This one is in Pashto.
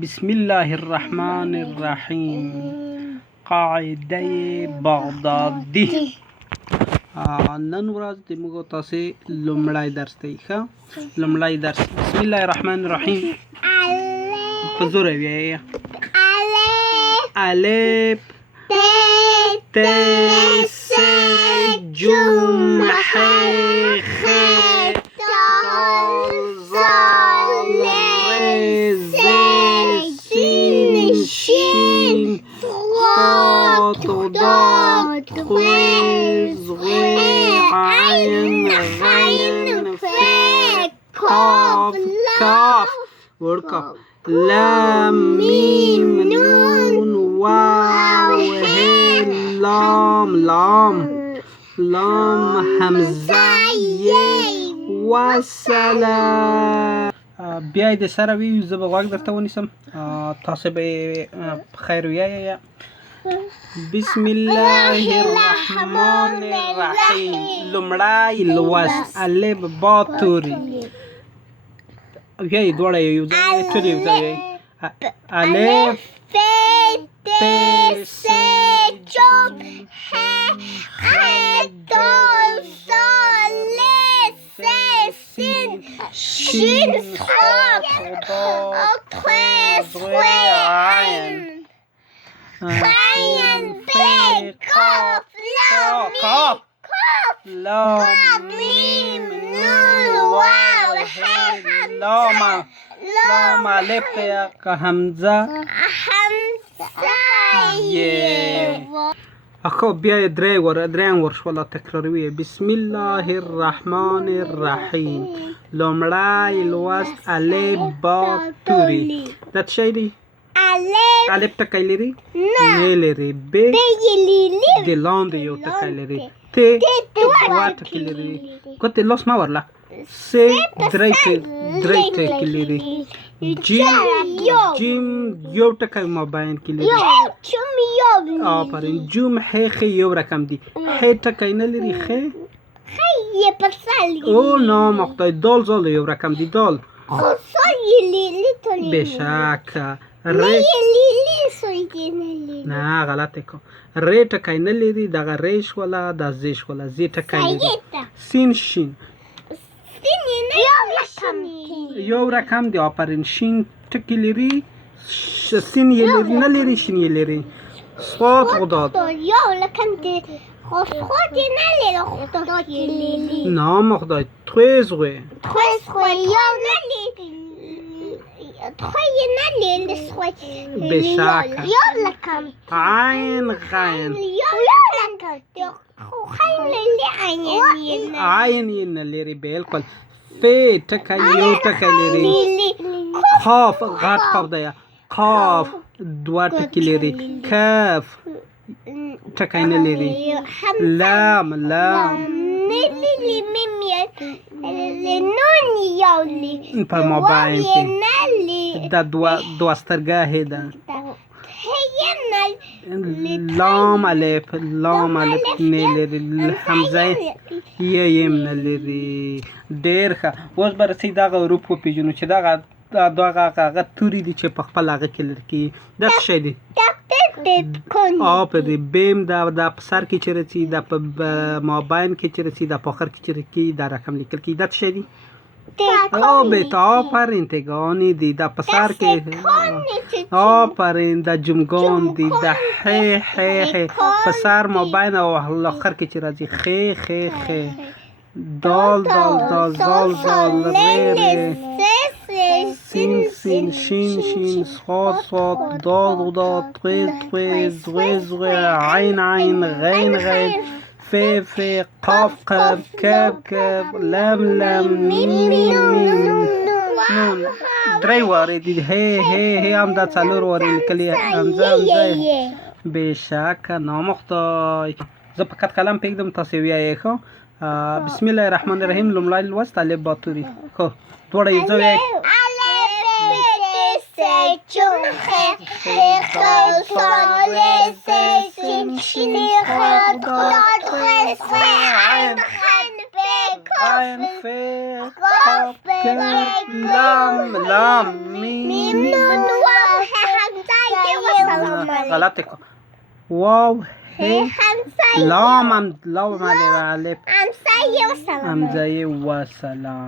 بسم الله الرحمن الرحیم. قاعده بغدادي. نن ورځ د موږ تاسو لومړی درس دی. لومړی درس بسم الله الرحمن الرحیم. په زور ویایه. الف ت س جیم ح خ دال ذال ر ز سین شین خاء ضاد ط ظ عین غین ف کاف کاف ورکا لام میم نون واو ه لام لام لام همزه والسلام. بیا د سره وی زه به غوږ درته ونیسم، تاسو به خیر ویایه. بسم الله الرحمن الرحیم. لومړی لوست الف با توري ویایي دواړه یو ځای ټول یو ځای ویایي. الف ت س جیم ح خ دال ذال س سین شین خاء ضاد ط ظ عین غین ف کاف لام میم نون واو ه لام الف که همزه خب بیا دریم ورشوله تکرارویه. بسم الله الرحمن الرحیم. لومړی لوست الف با توري. دا څه شی دی؟ الف ټکی لري؟ نه لري. ب د لاندې یو ټکی لري. ت دوه ټکي لري. ګوتې لاس مه ورله. س درې ټکي لري. جیم یو ټکی مابین کې لري. آفرین. جوم ح خ یو رقم دی. ح ټکی نه لري. خ او نام خدای. دال زال یو رقم دی. دال بشک. نه غلطه کو. ر ټکی نه لري. دغه ریش ولا د زیش ولا زی ټکی لري. سین شین یو رقم دی. آفرین. شین ټکی لري. سین یې لري نه لري. شین یې لري. صاد خداد یو رقم دی. خود نام خدای. تریز غوی یو نه لري. بشک. عین غین عین یې نه لري. بالکل. ف ټکی یو ټکی لري. قاف غټ قاف دی. قاف دوه ټکي لري. کاف ټکی نه لري. لام په موبایل کې دا دوه سترګه ده. لام الف نه لري. حمزه یم نه لري. ډېر ښه. اوس به رسۍ دغه حروف وپېژنو چې دغه توري دي چې په خپل هغه کې لري کېږي. دا څه شی دی؟ آفرین. بیم دا په سر کې چې رسي، دا په مابین کې چې رسي، دا په آخر کې چې رسي، دا رقم لیکل کېږي. دا څه شی دی؟ بیت. آفرین. تگانی دی. دا په سر کې. آفرین. دا جمگان دی. دا ح په سر مابین او آخر کې چې راځي. خ دال زال ر سین شین صاد داد ط ظ عین غین ف قاف کاف لام میم نون. درې وارې دي. هی هم دا څلور وارې لیکلي. همزه بشک. نام خدای. زه په خط قلم پرېږدم، تاسې ویایې. ښه. بسم الله الرحمن الرحیم. لومړی لوست الف با توري. ښه دواړه یو ځای ویایې. جیم ح خ دال س سین شین خاء ضاد ط ظ عین غین ف کاف لام میم نون واو غلط کو. واو ه لام هم لام الف همسایه و سلام. همزه و سلام.